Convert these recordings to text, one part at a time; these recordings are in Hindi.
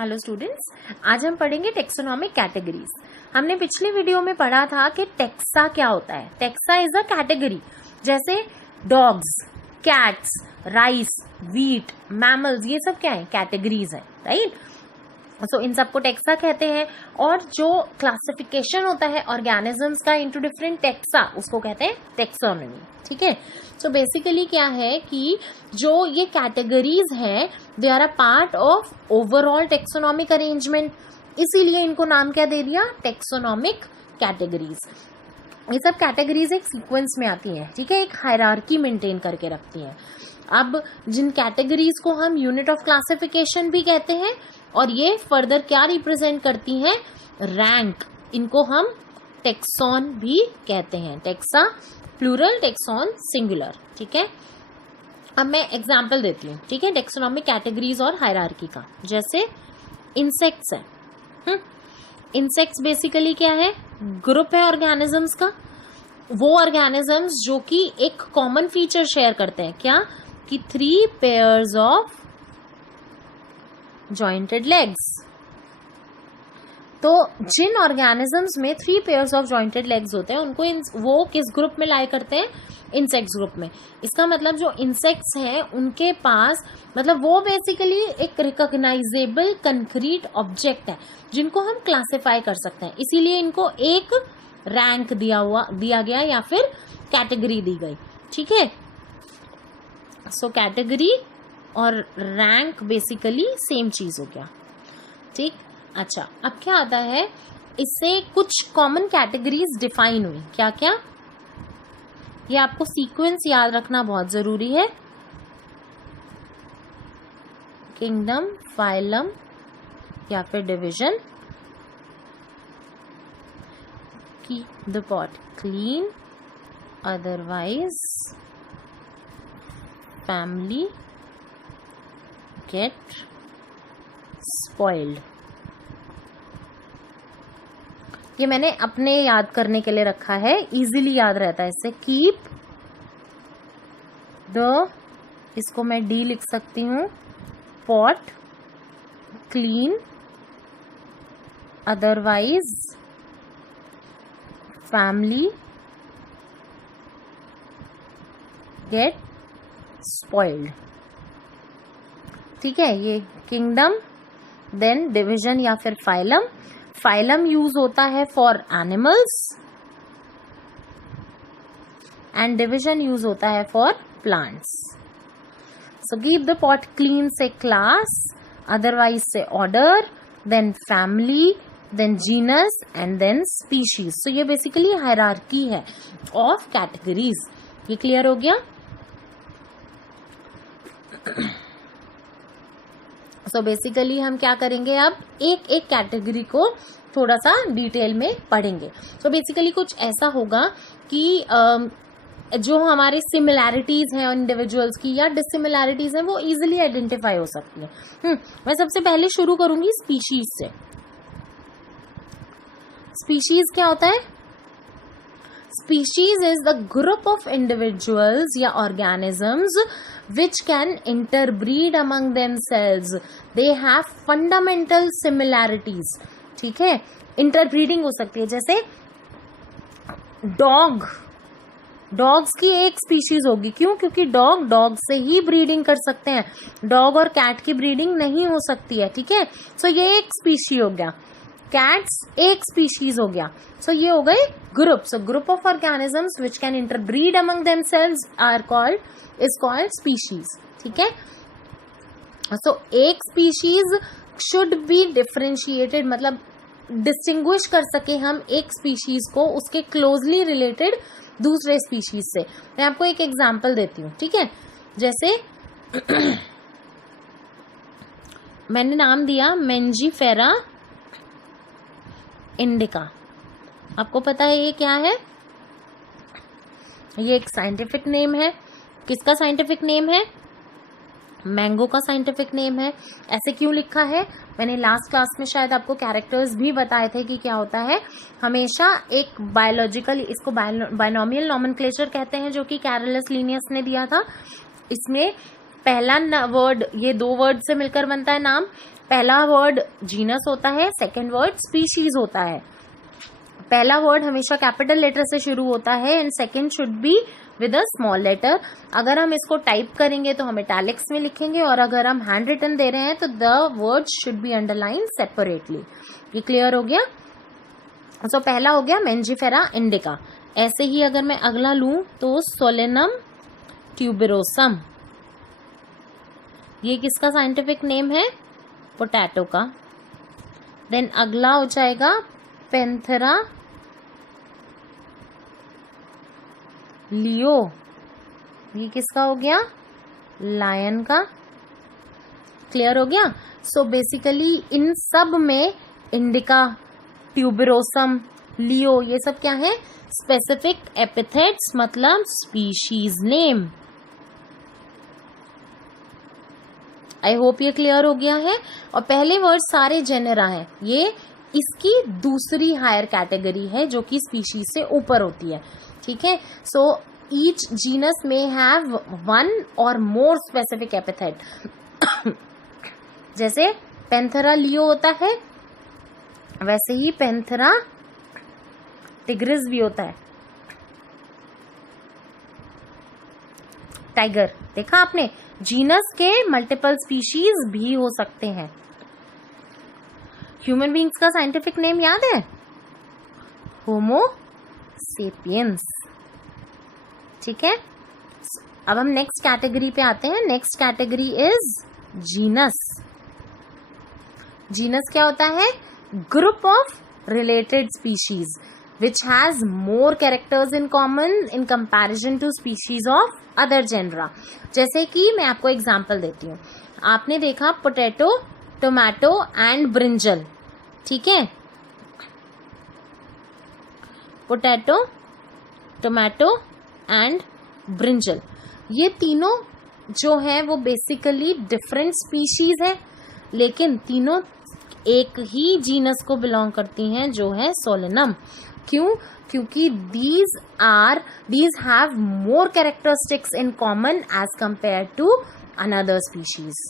हेलो स्टूडेंट्स, आज हम पढ़ेंगे टेक्सोनॉमिक कैटेगरीज। हमने पिछले वीडियो में पढ़ा था कि टेक्सा क्या होता है। टेक्सा इज अ कैटेगरी, जैसे dogs, cats, rice, wheat, mammals, ये सब क्या है, कैटेगरीज है, राइट। सो इन सबको टेक्सा कहते हैं। और जो क्लासिफिकेशन होता है ऑर्गेनिजम्स का इनटू डिफरेंट टेक्सा, उसको कहते हैं टेक्सोनॉमी, ठीक है। सो बेसिकली क्या है कि जो ये कैटेगरीज हैं they are a part of overall taxonomic arrangement, इसीलिए इनको नाम क्या दे दिया, टेक्सोनॉमिक कैटेगरीज। ये सब कैटेगरीज एक सीक्वेंस में आती हैं, ठीक है, एक हायरार्की मेंटेन करके रखती हैं। अब जिन कैटेगरीज को हम यूनिट ऑफ क्लासिफिकेशन भी कहते हैं और ये फर्दर क्या रिप्रेजेंट करती हैं, रैंक, इनको हम टेक्सॉन भी कहते हैं। टेक्सा प्लूरल, टेक्सॉन सिंगुलर, ठीक है। अब मैं एग्जांपल देती हूँ, ठीक है, टेक्सोनॉमिक कैटेगरीज और हायरार्की का। जैसे इंसेक्ट्स है, इंसेक्ट्स बेसिकली क्या है, ग्रुप है ऑर्गेनिजम्स का। वो ऑर्गेनिजम्स जो कि एक कॉमन फीचर शेयर करते हैं, क्या कि 3 पेयर्स ऑफ जॉइंटेड लेग्स। तो जिन ऑर्गेनिजम्स में 3 पेयर्स ऑफ जॉइंटेड लेग्स होते हैं उनको वो किस ग्रुप में लाई करते हैं, इंसेक्ट्स ग्रुप में। इसका मतलब जो इंसेक्ट्स हैं उनके पास, मतलब वो बेसिकली एक रिकॉग्नाइजेबल कंक्रीट ऑब्जेक्ट है जिनको हम क्लासिफाई कर सकते हैं, इसीलिए इनको एक रैंक दिया गया या फिर कैटेगरी दी गई, ठीक है। सो कैटेगरी और रैंक बेसिकली सेम चीज हो गया, ठीक। अच्छा, अब क्या आता है, इससे कुछ कॉमन कैटेगरीज डिफाइन हुई, क्या क्या, ये आपको सीक्वेंस याद रखना बहुत जरूरी है। किंगडम, फाइलम या फिर division. Keep the pot clean, otherwise family get spoiled. ये मैंने अपने याद करने के लिए रखा है, इजीली याद रहता है इससे। कीप द, इसको मैं डी लिख सकती हूँ, pot clean, otherwise family get spoiled, ठीक है। ये किंगडम, देन डिवीजन या फिर फाइलम। फाइलम यूज होता है for animals and division use होता है for plants. So keep the pot clean से क्लास, अदरवाइज से order, then family, then genus and then species. So ये बेसिकली हायरार्की है ऑफ कैटेगरीज। ये क्लियर हो गया। सो बेसिकली हम क्या करेंगे, अब एक एक कैटेगरी को थोड़ा सा डिटेल में पढ़ेंगे। सो बेसिकली कुछ ऐसा होगा कि जो हमारे सिमिलैरिटीज हैं इंडिविजुअल्स की या डिसिमिलैरिटीज हैं वो इजीली आइडेंटिफाई हो सकती है। मैं सबसे पहले शुरू करूंगी स्पीशीज से। स्पीशीज क्या होता है, species is the group of individuals या organisms which can interbreed among themselves. They have fundamental similarities, ठीक है। इंटरब्रीडिंग हो सकती है, जैसे डॉग्स की एक स्पीशीज होगी, क्यों, क्योंकि डॉग से ही ब्रीडिंग कर सकते हैं, डॉग और कैट की ब्रीडिंग नहीं हो सकती है, ठीक है। सो ये एक स्पीशी हो गया, कैट्स एक स्पीशीज हो गया। सो ये हो गए group. So group of organisms which can interbreed among themselves are is called species, ठीक है। सो एक स्पीशीज शुड बी डिफरेंशिएटेड, मतलब डिस्टिंग्विश कर सके हम एक स्पीशीज को उसके क्लोजली रिलेटेड दूसरे स्पीशीज से। मैं आपको एक एग्जांपल देती हूँ, ठीक है। जैसे मैंने नाम दिया मेंजीफेरा इंडिका। आपको पता है ये क्या है, ये एक साइंटिफिक नेम है। किसका साइंटिफिक नेम है, मैंगो का साइंटिफिक नेम है। ऐसे क्यों लिखा है, मैंने लास्ट क्लास में शायद आपको कैरेक्टर्स भी बताए थे कि क्या होता है। हमेशा एक बायोलॉजिकल, इसको बायनोमियल नॉमेनक्लेचर कहते हैं, जो कि कैरोलस लिनियस ने दिया था। इसमें पहला वर्ड, ये 2 वर्ड से मिलकर बनता है नाम, पहला वर्ड जीनस होता है, सेकंड वर्ड स्पीशीज होता है। पहला वर्ड हमेशा कैपिटल लेटर से शुरू होता है and second should be with a small letter. अगर हम इसको टाइप करेंगे तो हम इटैलिक्स में लिखेंगे, और अगर हम हैंड रिटन दे रहे हैं तो the word should be underline separately. ये क्लियर हो गया? सो पहला हो गया मेंजिफेरा इंडिका। ऐसे ही अगर मैं अगला लूं तो सोलेनम ट्यूबरोसम, ये किसका साइंटिफिक नेम है? पोटैटो का। देन अगला हो जाएगा पेंथेरा लियो, ये किसका हो गया? लायन का। क्लियर हो गया? सो बेसिकली इन सब में इंडिका, ट्यूबरोसम, लियो, ये सब क्या है? स्पेसिफिक एपिथेट्स, मतलब स्पीशीज नेम। आई होप ये क्लियर हो गया है। और पहले वर्ड सारे जेनेरा हैं, ये इसकी दूसरी हायर कैटेगरी है जो कि स्पीशीज से ऊपर होती है। ठीक है? सो ईच जीनस में हैव वन और मोर स्पेसिफिक एपिथेट। जैसे पेंथेरा लियो होता है, वैसे ही पेंथेरा टिग्रिस भी होता है। टाइगर, देखा आपने? जीनस के मल्टीपल स्पीशीज भी हो सकते हैं। ह्यूमन बींग्स का साइंटिफिक नेम याद है? होमो सेपियंस। ठीक है? अब हम नेक्स्ट कैटेगरी पे आते हैं। Next category is genus. Genus क्या होता है? Group of related species which has more characters in common in comparison to species of other genera। जैसे कि मैं आपको एग्जांपल देती हूँ। आपने देखा पोटैटो, टोमेटो एंड ब्रिंजल। ठीक है? पोटैटो, टोमेटो एंड ब्रिंजल, ये तीनों जो है वो बेसिकली डिफरेंट स्पीशीज है, लेकिन तीनों एक ही जीनस को बिलोंग करती हैं जो है सोलेनम। क्यों? क्योंकि these have more characteristics in common as compared to another species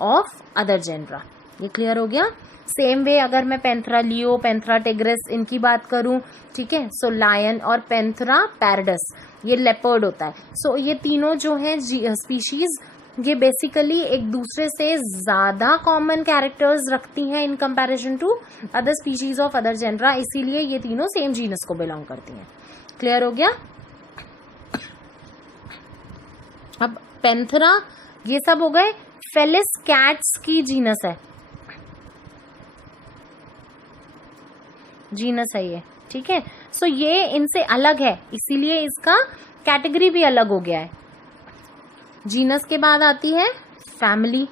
of other genera। ये क्लियर हो गया? सेम वे अगर मैं पेंथेरा लियो, पेंथेरा टिग्रिस इनकी बात करूं, ठीक है, सो लायन और पेंथेरा पैरडस ये लेपर्ड होता है। सो ये तीनों जो हैं स्पीशीज, ये बेसिकली एक दूसरे से ज्यादा कॉमन कैरेक्टर्स रखती हैं in comparison to other species of other genera, इसीलिए ये तीनों सेम जीनस को बिलोंग करती हैं। क्लियर हो गया? अब पेंथेरा ये सब हो गए, फेलिस कैट्स की जीनस है, जीनस है ये। ठीक है? सो ये इनसे अलग है, इसीलिए इसका कैटेगरी भी अलग हो गया है। जीनस के बाद आती है फैमिली।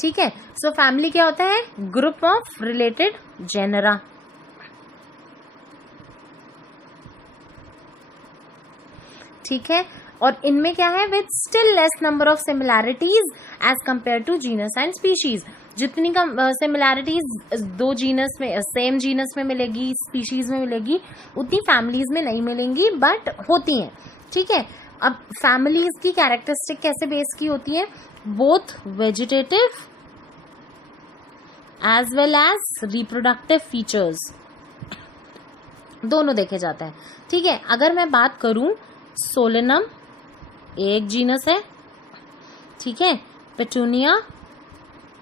ठीक है? सो फैमिली क्या होता है? Group of related genera. ठीक है? और इनमें क्या है? With still less number of similarities as compare to genus and species. जितनी कम सिमिलैरिटीज दो जीनस में, सेम जीनस में मिलेगी, स्पीशीज में मिलेगी, उतनी फैमिलीज में नहीं मिलेंगी, बट होती हैं। ठीक है? अब फैमिलीज की कैरेक्टरिस्टिक कैसे बेस की होती है? Both vegetative as well as reproductive features, दोनों देखे जाते हैं। ठीक है? अगर मैं बात करूं, सोलेनम एक जीनस है। ठीक है? पेटूनिया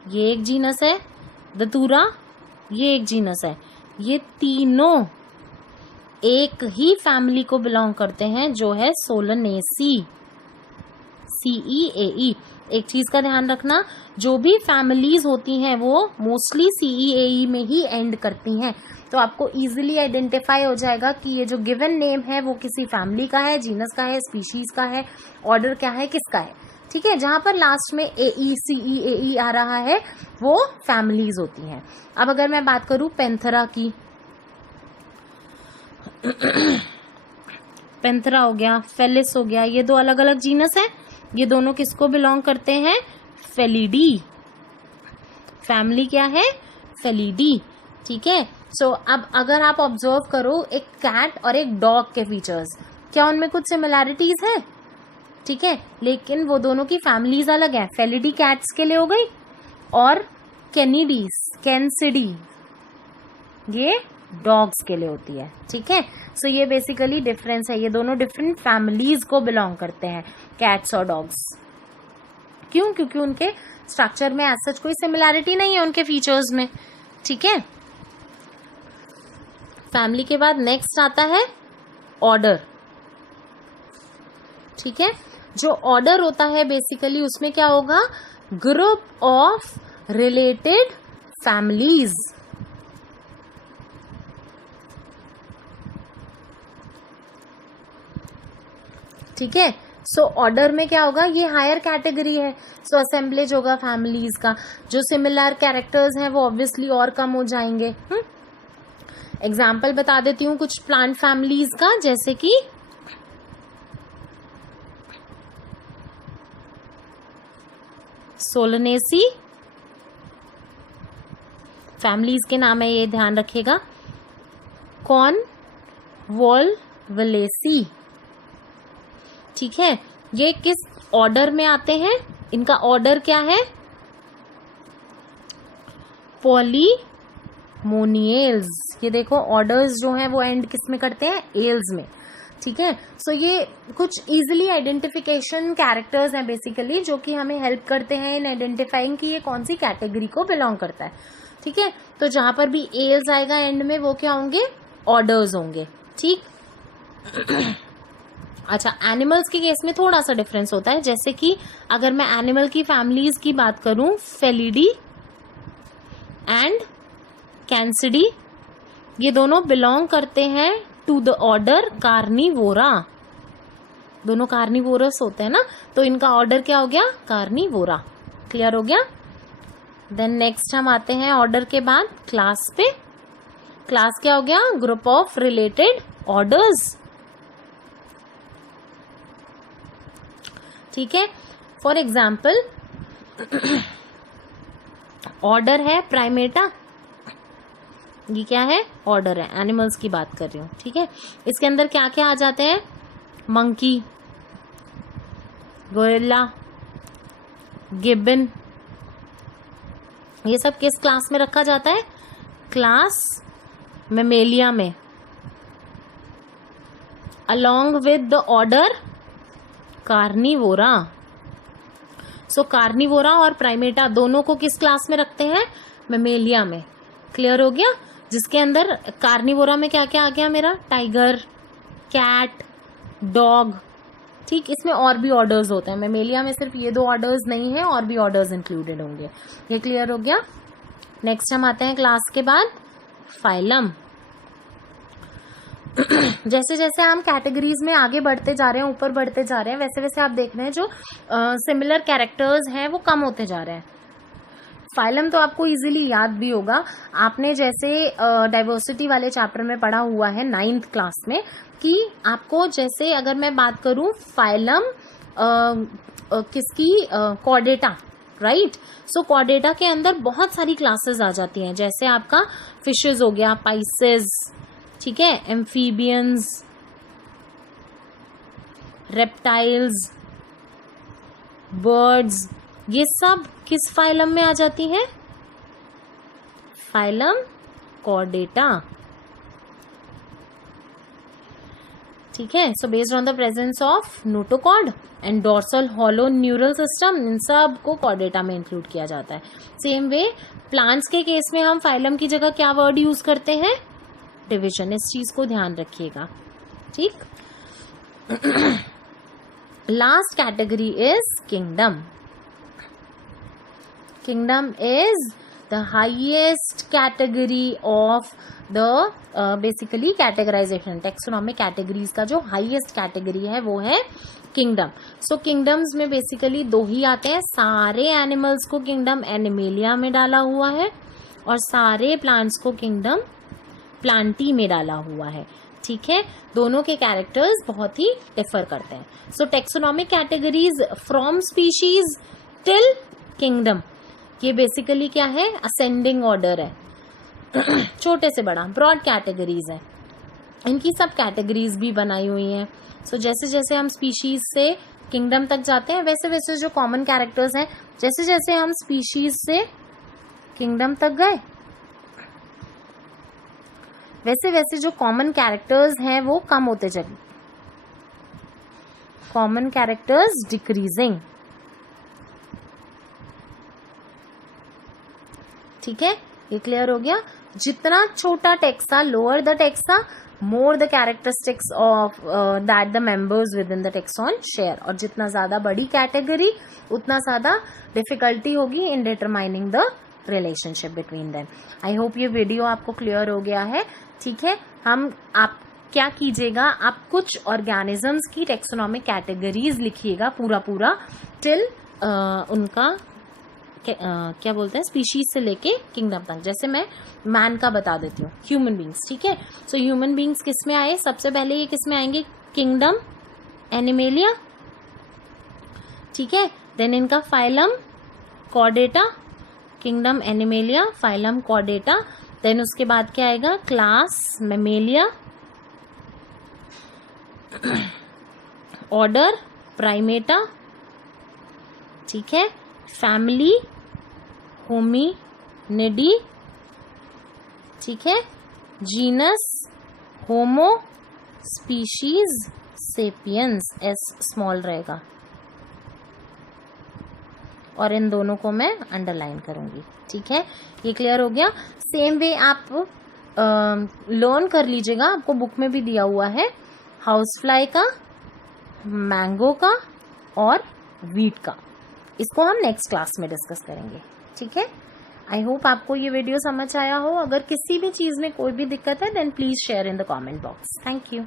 ये एक जीनस है, दतूरा ये एक जीनस है। ये तीनों एक ही फैमिली को बिलोंग करते हैं जो है सोलनेसी, CEAE। एक चीज का ध्यान रखना, जो भी फैमिलीज होती हैं वो मोस्टली CEAE में ही एंड करती हैं, तो आपको इजीली आइडेंटिफाई हो जाएगा कि ये जो गिवन नेम है वो किसी फैमिली का है, जीनस का है, स्पीशीज का है, ऑर्डर क्या है, किसका है। ठीक है? जहां पर लास्ट में CEAE आ रहा है वो फैमिलीज होती हैं। अब अगर मैं बात करूं पेंथेरा की, पेंथेरा हो गया, फेलिस हो गया, ये दो अलग अलग जीनस है। ये दोनों किसको बिलोंग करते हैं? फेलिडी। फैमिली क्या है? फेलिडी। ठीक है? सो अब अगर आप ऑब्जर्व करो एक कैट और एक डॉग के फीचर्स, क्या उनमें कुछ सिमिलैरिटीज है? ठीक है, लेकिन वो दोनों की फैमिलीज अलग है। फेलिडी कैट्स के लिए हो गई और कैनिडी ये डॉग्स के लिए होती है। ठीक है, सो ये बेसिकली डिफरेंस है, ये दोनों डिफरेंट फैमिलीज को बिलोंग करते हैं, कैट्स और डॉग्स। क्यों? क्योंकि उनके स्ट्रक्चर में एज सच कोई सिमिलैरिटी नहीं है उनके फीचर्स में। ठीक है, फैमिली के बाद नेक्स्ट आता है ऑर्डर। ठीक है, जो ऑर्डर होता है बेसिकली उसमें क्या होगा, ग्रुप ऑफ रिलेटेड फैमिलीज। ठीक है, सो ऑर्डर में क्या होगा, ये हायर कैटेगरी है, सो असेंबलेज होगा फैमिलीज का। जो सिमिलर कैरेक्टर्स हैं वो ऑब्वियसली और कम हो जाएंगे। एग्जाम्पल बता देती हूँ कुछ प्लांट फैमिलीज का, जैसे कि सोलनेसी फैमिलीज के नाम है, ये ध्यान रखिएगा। कॉर्नवॉल्वलेसी। ठीक है, ये किस ऑर्डर में आते हैं, इनका ऑर्डर क्या है, पॉलीमोनियल्स। ये देखो ऑर्डर्स जो हैं वो एंड किस में करते हैं, एल्स में। ठीक है, सो ये कुछ इजीली आइडेंटिफिकेशन कैरेक्टर्स हैं बेसिकली, जो कि हमें हेल्प करते हैं इन आइडेंटिफाइंग कि ये कौन सी कैटेगरी को बिलोंग करता है। ठीक है, तो जहां पर भी एल्स आएगा एंड में, वो क्या होंगे, ऑर्डर्स होंगे। ठीक, अच्छा, एनिमल्स के केस में थोड़ा सा डिफरेंस होता है, जैसे कि अगर मैं एनिमल की फैमिलीज की बात करूं, फेलिडी एंड कैनिडी, ये दोनों बिलोंग करते हैं टू द ऑर्डर कार्निवोरा। दोनों कार्निवोरस होते हैं ना, तो इनका ऑर्डर क्या हो गया, कार्निवोरा। क्लियर हो गया। देन नेक्स्ट हम आते हैं ऑर्डर के बाद क्लास पे। क्लास क्या हो गया, ग्रुप ऑफ रिलेटेड ऑर्डर्स। ठीक है, फॉर एग्जाम्पल ऑर्डर है प्राइमेटा, ये क्या है, ऑर्डर है, एनिमल्स की बात कर रही हूं। ठीक है, इसके अंदर क्या क्या आ जाते हैं, मंकी, गोरिल्ला, गिब्बन, ये सब किस क्लास में रखा जाता है, क्लास मेमेलिया में, along with the order Carnivora. So Carnivora और प्राइमेटा दोनों को किस क्लास में रखते हैं, मेमेलिया में। क्लियर हो गया, जिसके अंदर कार्निवोरा में क्या क्या आ गया मेरा, टाइगर, कैट, डॉग। ठीक, इसमें और भी ऑर्डर्स होते हैं, मेमेलिया में सिर्फ ये 2 ऑर्डर्स नहीं है, और भी ऑर्डर्स इंक्लूडेड होंगे। ये क्लियर हो गया। नेक्स्ट हम आते हैं क्लास के बाद फाइलम। जैसे जैसे हम कैटेगरीज में आगे बढ़ते जा रहे हैं, ऊपर बढ़ते जा रहे हैं, वैसे वैसे आप देख रहे हैं जो सिमिलर कैरेक्टर्स हैं वो कम होते जा रहे हैं। फाइलम तो आपको इजीली याद भी होगा, आपने जैसे डाइवर्सिटी वाले चैप्टर में पढ़ा हुआ है 9th क्लास में, कि आपको जैसे अगर मैं बात करूं फाइलम किसकी, कॉर्डेटा, राइट। सो कॉर्डेटा के अंदर बहुत सारी क्लासेस आ जाती हैं, जैसे आपका फिशेज हो गया, पाइसेस, ठीक है, एम्फीबियंस, रेप्टाइल्स, बर्ड्स, ये सब किस फाइलम में आ जाती हैं, फाइलम कॉर्डेटा। ठीक है, so based on the presence of notochord and dorsal hollow neural system, इन सब को कॉर्डेटा में इंक्लूड किया जाता है। सेम वे प्लांट्स के केस में हम फाइलम की जगह क्या वर्ड यूज करते हैं, डिविजन। इस चीज को ध्यान रखिएगा। ठीक, last category is kingdom. Kingdom is the highest category of the basically categorization, taxonomic categories का जो highest category है वो है kingdom. So kingdoms में basically 2 ही आते हैं, सारे animals को kingdom Animalia में डाला हुआ है और सारे plants को kingdom Plantae में डाला हुआ है। ठीक है, दोनों के कैरेक्टर्स बहुत ही डिफर करते हैं। So taxonomic categories from species till kingdom, ये बेसिकली क्या है, असेंडिंग ऑर्डर है, छोटे से बड़ा, ब्रॉड कैटेगरीज है। इनकी सब कैटेगरीज भी बनाई हुई हैं। सो जैसे जैसे हम स्पीशीज से किंगडम तक जाते हैं, वैसे वैसे जो कॉमन कैरेक्टर्स हैं, जैसे जैसे हम स्पीशीज से किंगडम तक गए, वैसे वैसे जो कॉमन कैरेक्टर्स हैं वो कम होते चले, कॉमन कैरेक्टर्स डिक्रीजिंग। ठीक है, ये क्लियर हो गया। जितना छोटा taxa, lower the taxa, more the characteristics of that the members with in the tax on share, और जितना ज्यादा बड़ी कैटेगरी उतना ज्यादा डिफिकल्टी होगी in determining the relationship between them. I hope ये वीडियो आपको क्लियर हो गया है। ठीक है, आप क्या कीजिएगा, आप कुछ ऑर्गेनिजम्स की टेक्सोनॉमिक कैटेगरीज लिखिएगा पूरा टिल उनका क्या बोलते हैं, स्पीशीज से लेके किंगडम तक। जैसे मैं मैन का बता देती हूँ, ह्यूमन बींग्स। ठीक है, सो ह्यूमन बींग्स किस में आए, सबसे पहले ये किस में आएंगे, किंगडम एनिमेलिया। ठीक है, देन इनका phylum chordata, kingdom animalia, phylum chordata. Then उसके बाद क्या आएगा, क्लास मैमेलिया, ऑर्डर प्राइमेटा। ठीक है, फैमिली होमिनिडी। ठीक है, जीनस होमो, स्पीशीज सेपियंस, एस स्मॉल रहेगा, और इन दोनों को मैं अंडरलाइन करूंगी। ठीक है, ये क्लियर हो गया। सेम वे आप लर्न कर लीजिएगा, आपको बुक में भी दिया हुआ है, हाउस फ्लाई का, मैंगो का और वीट का। इसको हम नेक्स्ट क्लास में डिस्कस करेंगे। ठीक है, आई होप आपको ये वीडियो समझ आया हो। अगर किसी भी चीज में कोई भी दिक्कत है then please share in the comment box. Thank you.